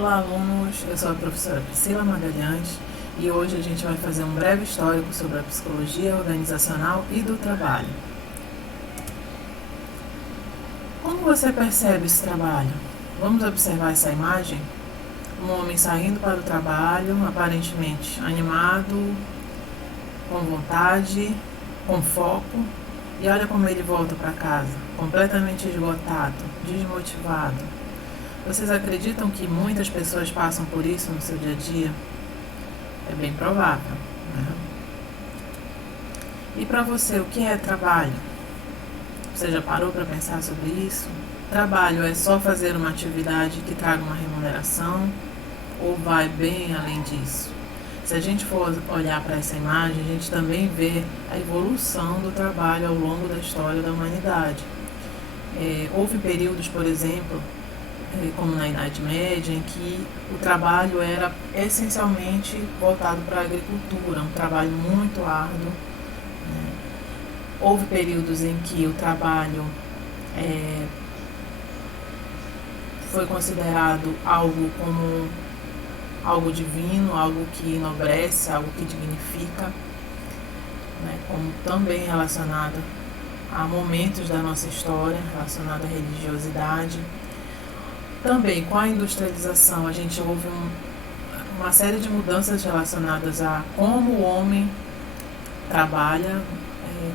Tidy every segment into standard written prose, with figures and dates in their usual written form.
Olá, alunos! Eu sou a professora Priscila Magalhães e hoje a gente vai fazer um breve histórico sobre a psicologia organizacional e do trabalho. Como você percebe esse trabalho? Vamos observar essa imagem? Um homem saindo para o trabalho, aparentemente animado, com vontade, com foco, e olha como ele volta para casa, completamente esgotado, desmotivado. Vocês acreditam que muitas pessoas passam por isso no seu dia a dia? É bem provável, né? E para você, o que é trabalho? Você já parou para pensar sobre isso? Trabalho é só fazer uma atividade que traga uma remuneração ou vai bem além disso? Se a gente for olhar para essa imagem, a gente também vê a evolução do trabalho ao longo da história da humanidade. Houve períodos, por exemplo, como na Idade Média, em que o trabalho era essencialmente voltado para a agricultura, um trabalho muito árduo. Houve períodos em que o trabalho foi considerado algo divino, algo que enobrece, algo que dignifica, como também relacionado a momentos da nossa história, relacionado à religiosidade. Também com a industrialização a gente houve uma série de mudanças relacionadas a como o homem trabalha,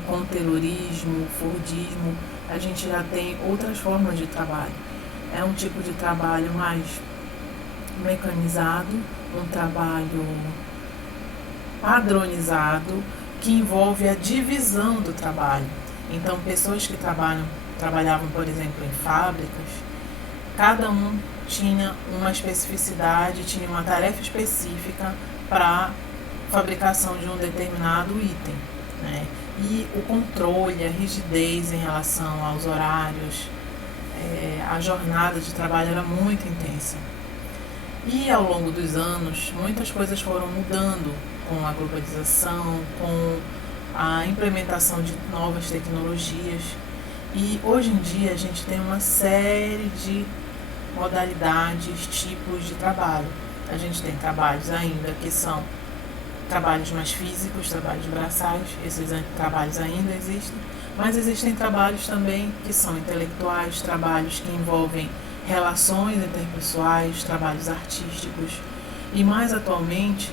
com o taylorismo, o fordismo. A gente já tem outras formas de trabalho. É um tipo de trabalho mais mecanizado, um trabalho padronizado, que envolve a divisão do trabalho. Então, pessoas que trabalhavam, por exemplo, em fábricas, cada um tinha uma especificidade, tinha uma tarefa específica para a fabricação de um determinado item, E o controle, a rigidez em relação aos horários, a jornada de trabalho era muito intensa. E ao longo dos anos, muitas coisas foram mudando com a globalização, com a implementação de novas tecnologias. E hoje em dia a gente tem uma série de modalidades, tipos de trabalho. A gente tem trabalhos ainda que são trabalhos mais físicos, trabalhos braçais, esses trabalhos ainda existem, mas existem trabalhos também que são intelectuais, trabalhos que envolvem relações interpessoais, trabalhos artísticos. E mais atualmente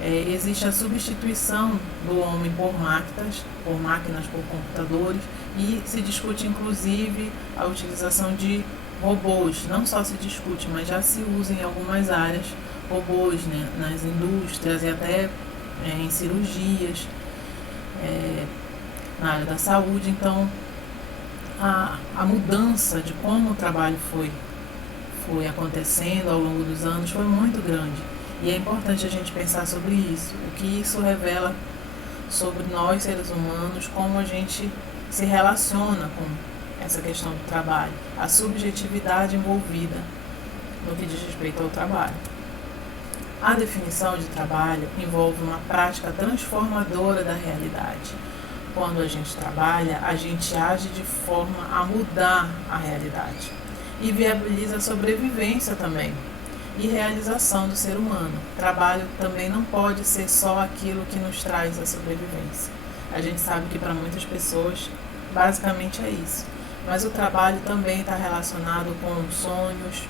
existe a substituição do homem por máquinas, por computadores, e se discute inclusive a utilização de robôs. Não só se discute, mas já se usa em algumas áreas robôs, nas indústrias e até em cirurgias, na área da saúde. Então a mudança de como o trabalho foi acontecendo ao longo dos anos foi muito grande, e é importante a gente pensar sobre isso, o que isso revela sobre nós seres humanos, como a gente se relaciona com essa questão do trabalho, a subjetividade envolvida no que diz respeito ao trabalho. A definição de trabalho envolve uma prática transformadora da realidade. Quando a gente trabalha, a gente age de forma a mudar a realidade e viabiliza a sobrevivência também e realização do ser humano. Trabalho também não pode ser só aquilo que nos traz a sobrevivência. A gente sabe que para muitas pessoas basicamente é isso, mas o trabalho também está relacionado com sonhos,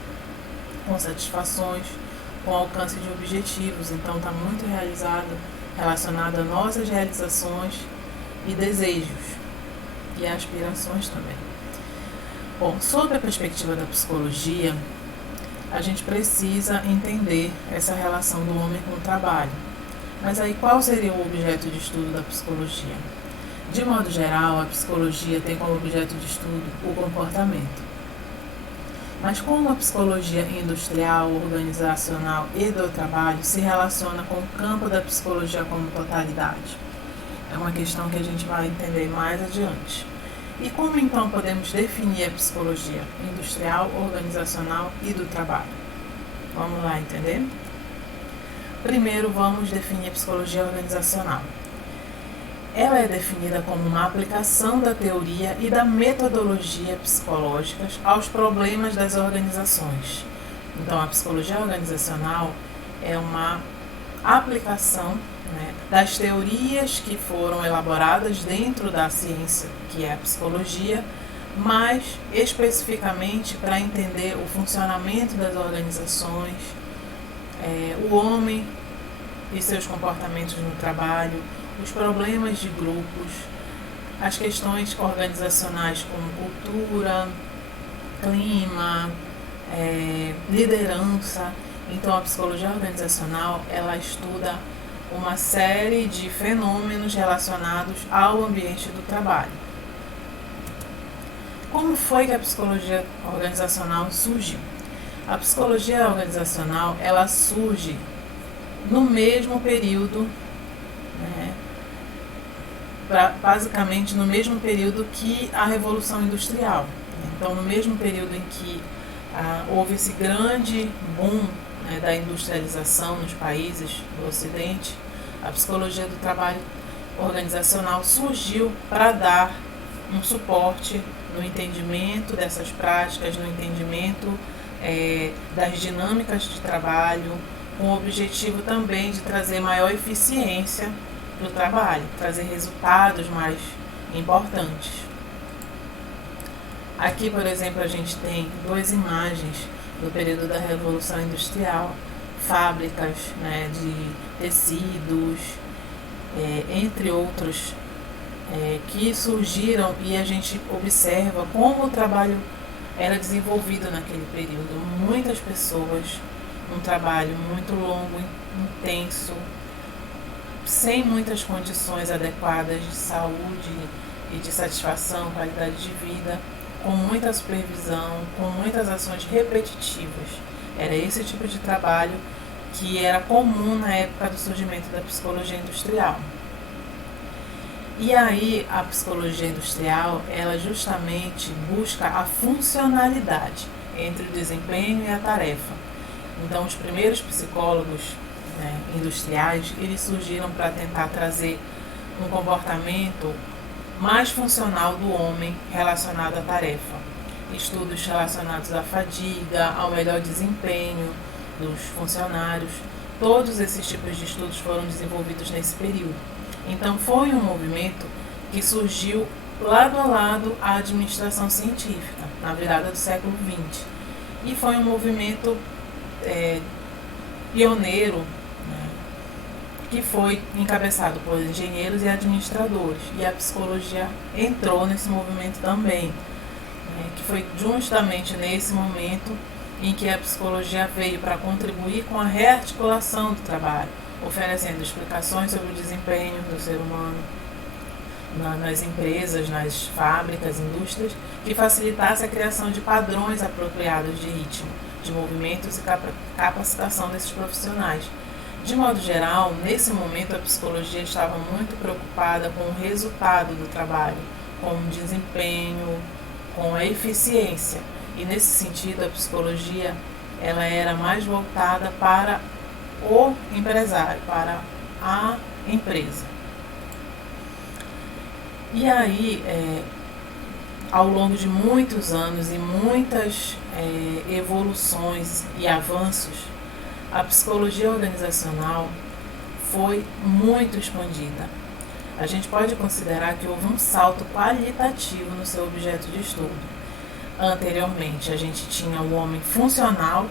com satisfações, com alcance de objetivos. Então está muito relacionado a nossas realizações e desejos e aspirações também. Bom, sob a perspectiva da psicologia, a gente precisa entender essa relação do homem com o trabalho. Mas aí qual seria o objeto de estudo da psicologia? De modo geral, a psicologia tem como objeto de estudo o comportamento. Mas como a psicologia industrial, organizacional e do trabalho se relaciona com o campo da psicologia como totalidade? É uma questão que a gente vai entender mais adiante. E como então podemos definir a psicologia industrial, organizacional e do trabalho? Vamos lá entender? Primeiro vamos definir a psicologia organizacional. Ela é definida como uma aplicação da teoria e da metodologia psicológicas aos problemas das organizações, Então, a psicologia organizacional é uma aplicação, né, das teorias que foram elaboradas dentro da ciência, que é a psicologia, mas especificamente para entender o funcionamento das organizações, o homem e seus comportamentos no trabalho, os problemas de grupos, as questões organizacionais como cultura, clima, liderança. Então, a psicologia organizacional, ela estuda uma série de fenômenos relacionados ao ambiente do trabalho. Como foi que a psicologia organizacional surgiu? A psicologia organizacional, ela surge no mesmo período, né, basicamente no mesmo período que a Revolução Industrial. Então, no mesmo período em que houve esse grande boom, né, da industrialização nos países do Ocidente, a psicologia do trabalho organizacional surgiu para dar um suporte no entendimento dessas práticas, no entendimento das dinâmicas de trabalho, com o objetivo também de trazer maior eficiência para o trabalho, trazer resultados mais importantes. Aqui, por exemplo, a gente tem duas imagens do período da Revolução Industrial, fábricas, né, de tecidos, entre outros, que surgiram, e a gente observa como o trabalho era desenvolvido naquele período. Muitas pessoas, um trabalho muito longo, intenso, sem muitas condições adequadas de saúde e de satisfação, qualidade de vida, com muita supervisão, com muitas ações repetitivas. Era esse tipo de trabalho que era comum na época do surgimento da psicologia industrial. E aí a psicologia industrial, ela justamente busca a funcionalidade entre o desempenho e a tarefa. Então, os primeiros psicólogos, né, industriais, eles surgiram para tentar trazer um comportamento mais funcional do homem relacionado à tarefa. Estudos relacionados à fadiga, ao melhor desempenho dos funcionários. Todos esses tipos de estudos foram desenvolvidos nesse período. Então, foi um movimento que surgiu lado a lado à administração científica, na virada do século XX. E foi um movimento pioneiro, né, que foi encabeçado por engenheiros e administradores. E a psicologia entrou nesse movimento também, né, que foi justamente nesse momento em que a psicologia veio para contribuir com a rearticulação do trabalho, oferecendo explicações sobre o desempenho do ser humano nas empresas, nas fábricas, indústrias, que facilitasse a criação de padrões apropriados de ritmo, de movimentos e capacitação desses profissionais. De modo geral, nesse momento a psicologia estava muito preocupada com o resultado do trabalho, com o desempenho, com a eficiência. E nesse sentido a psicologia, ela era mais voltada para o empresário, para a empresa. E aí, ao longo de muitos anos e muitas evoluções e avanços, a psicologia organizacional foi muito expandida. A gente pode considerar que houve um salto qualitativo no seu objeto de estudo. Anteriormente, a gente tinha o homem funcional.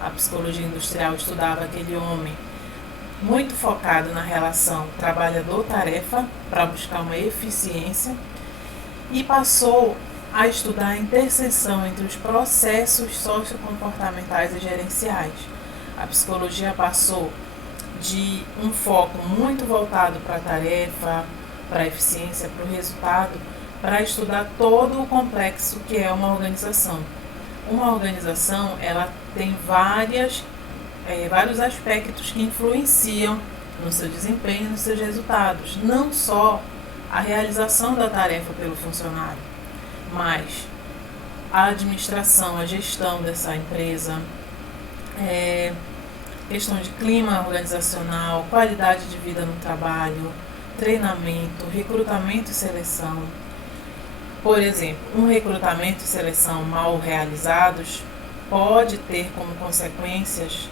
A psicologia industrial estudava aquele homem muito focado na relação trabalhador-tarefa para buscar uma eficiência, e passou a estudar a interseção entre os processos sociocomportamentais e gerenciais. A psicologia passou de um foco muito voltado para a tarefa, para a eficiência, para o resultado, para estudar todo o complexo que é uma organização. Uma organização, ela tem vários aspectos que influenciam no seu desempenho e nos seus resultados. Não só a realização da tarefa pelo funcionário, mas a administração, a gestão dessa empresa, questão de clima organizacional, qualidade de vida no trabalho, treinamento, recrutamento e seleção. Por exemplo, um recrutamento e seleção mal realizados pode ter como consequências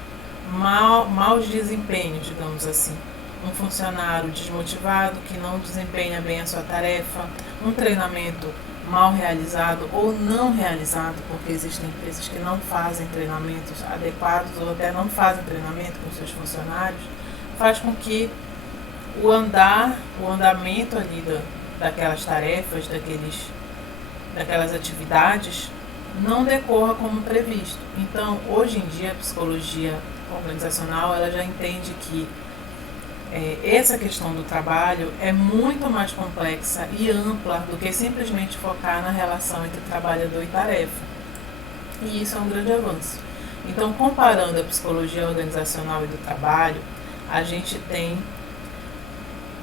maus desempenhos, digamos assim. Um funcionário desmotivado que não desempenha bem a sua tarefa, um treinamento mal realizado ou não realizado, porque existem empresas que não fazem treinamentos adequados ou até não fazem treinamento com seus funcionários, faz com que o andamento ali daquelas tarefas, daquelas atividades, não decorra como previsto. Então, hoje em dia, a psicologia organizacional ela já entende que essa questão do trabalho é muito mais complexa e ampla do que simplesmente focar na relação entre trabalhador e tarefa. E isso é um grande avanço. Então, comparando a psicologia organizacional e do trabalho, a gente tem,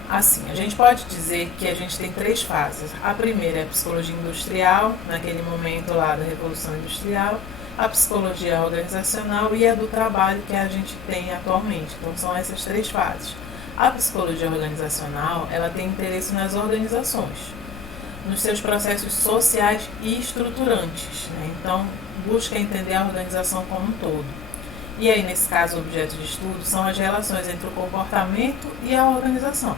assim, a gente pode dizer que a gente tem 3 fases. A primeira é a psicologia industrial, naquele momento lá da Revolução Industrial, a psicologia organizacional e a do trabalho que a gente tem atualmente. Então, são essas 3 fases. A psicologia organizacional, ela tem interesse nas organizações, nos seus processos sociais e estruturantes, né? Então, busca entender a organização como um todo. E aí, nesse caso, o objeto de estudo são as relações entre o comportamento e a organização.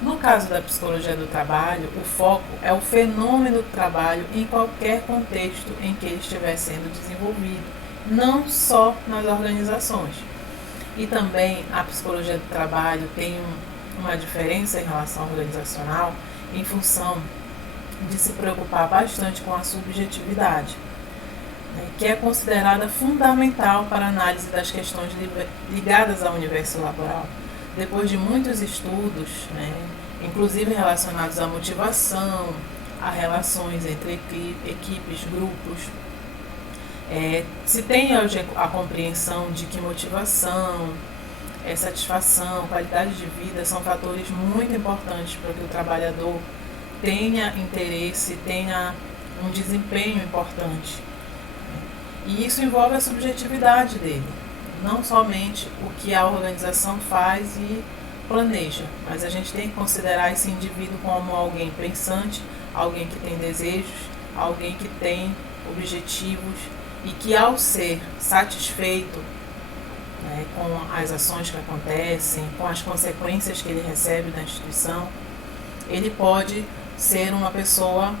No caso da psicologia do trabalho, o foco é o fenômeno do trabalho em qualquer contexto em que ele estiver sendo desenvolvido, não só nas organizações. E também a psicologia do trabalho tem uma diferença em relação à organizacional em função de se preocupar bastante com a subjetividade, né, que é considerada fundamental para a análise das questões ligadas ao universo laboral. Depois de muitos estudos, né, inclusive relacionados à motivação, a relações entre equipes, grupos, se tem a compreensão de que motivação, satisfação, qualidade de vida são fatores muito importantes para que o trabalhador tenha interesse, tenha um desempenho importante. E isso envolve a subjetividade dele, não somente o que a organização faz e planeja, mas a gente tem que considerar esse indivíduo como alguém pensante, alguém que tem desejos, alguém que tem objetivos e que, ao ser satisfeito, né, com as ações que acontecem, com as consequências que ele recebe da instituição, ele pode ser uma pessoa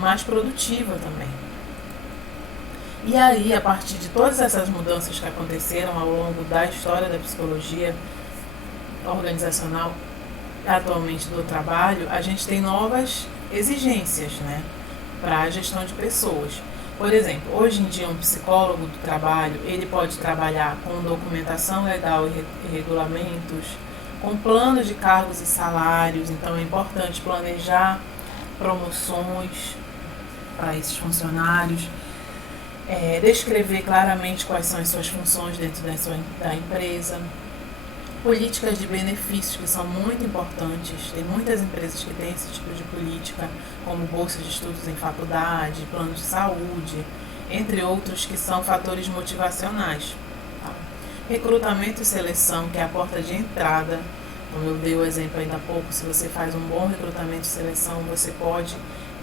mais produtiva também. E aí, a partir de todas essas mudanças que aconteceram ao longo da história da psicologia organizacional, atualmente do trabalho, a gente tem novas exigências, né, para a gestão de pessoas. Por exemplo, hoje em dia um psicólogo do trabalho, ele pode trabalhar com documentação legal e regulamentos, com planos de cargos e salários, então é importante planejar promoções para esses funcionários, descrever claramente quais são as suas funções dentro da empresa, políticas de benefícios que são muito importantes. Tem muitas empresas que têm esse tipo de política, como bolsa de estudos em faculdade, plano de saúde, entre outros que são fatores motivacionais. Tá? Recrutamento e seleção, que é a porta de entrada. Como eu dei o exemplo ainda há pouco, se você faz um bom recrutamento e seleção, você pode...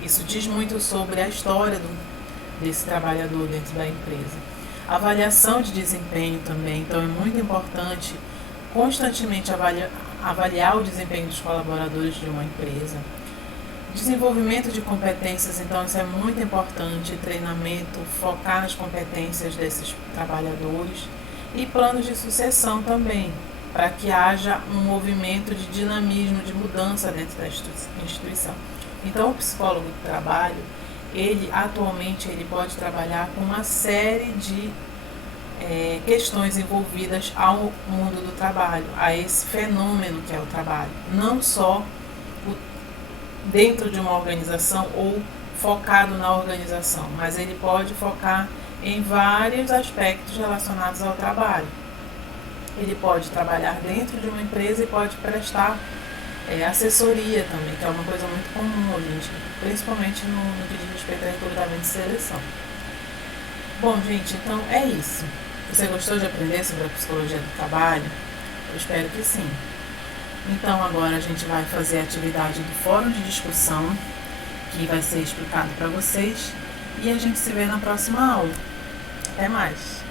Isso diz muito sobre a história desse trabalhador dentro da empresa. Avaliação de desempenho também, então é muito importante constantemente avaliar o desempenho dos colaboradores de uma empresa. Desenvolvimento de competências, então isso é muito importante, treinamento, focar nas competências desses trabalhadores e planos de sucessão também, para que haja um movimento de dinamismo, de mudança dentro da instituição. Então o psicólogo do trabalho, ele atualmente pode trabalhar com uma série de questões envolvidas ao mundo do trabalho, a esse fenômeno que é o trabalho, não só dentro de uma organização ou focado na organização, mas ele pode focar em vários aspectos relacionados ao trabalho. Ele pode trabalhar dentro de uma empresa e pode prestar assessoria também, que é uma coisa muito comum hoje em dia, principalmente no que diz respeito a recrutamento e seleção. Bom, gente, então é isso. Você gostou de aprender sobre a psicologia do trabalho? Eu espero que sim. Então agora a gente vai fazer a atividade do fórum de discussão, que vai ser explicado para vocês, e a gente se vê na próxima aula. Até mais.